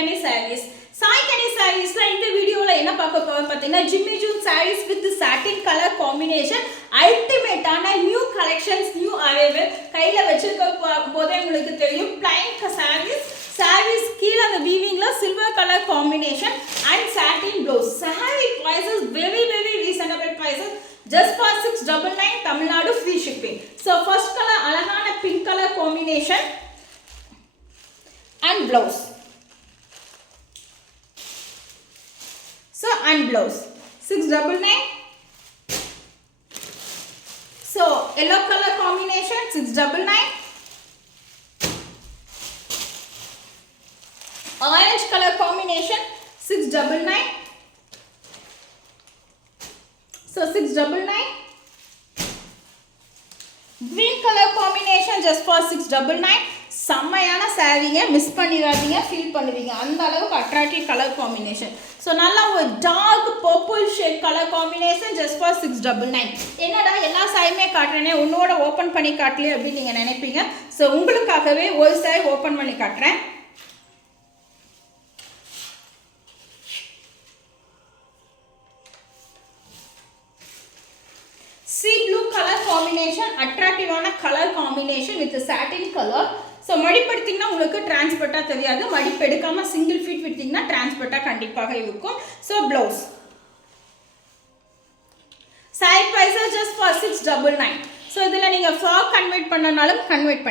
Kani sarees. Sai Kani sarees la இந்த வீடியோல என்ன பார்க்க போறோம் பாத்தீங்கன்னா Jimmy Choo sarees with satin color combination ultimate ஆன new collections new arrival கையில வச்சிருக்க போதே உங்களுக்கு தெரியும் plain sarees கீழ அந்த weavingல silver color combination and satin blouse. Saree prices very reasonable prices. Just for 699 Tamil Nadu free shipping. So first color alagana pink color combination and blouse. So and blouse 699. So yellow color combination 699. Orange color combination 699. So 699. Green color combination just for 699. செம்மையான சாரீங்க மிஸ் பண்ணிடாதீங்க ஃபீல் பண்ணுவீங்க அந்த அளவுக்கு attractive colour combination. So நல்லா ஒரு dark purple shade colour combination just for 699. என்னடா எல்லா சாரியுமே காட்டுறேனே உன்னோட ஓப்பன் பண்ணி காட்டலையே அப்படின்னு நீங்கள் நினைப்பீங்க. ஸோ உங்களுக்காகவே ஒரு சாரி ஓப்பன் பண்ணி காட்டுறேன். Sea blue color combination, attractive ஆன color combination with satin color. So மடிப்படுத்திங்கன்னா உங்களுக்கு டிரான்ஸ்பர்ட்டா தெரியாது. மடிப்பு எடுக்காம சிங்கிள் ஃபீட் விட்டீங்கன்னா டிரான்ஸ்பர்ட்டா கண்டிப்பாக இருக்கும். So blouse. Side price just for 699. So இதெல்லாம் நீங்க ஃப்ராக் கன்வெர்ட் பண்ணனாலும் கன்வெர்ட் பண்ணி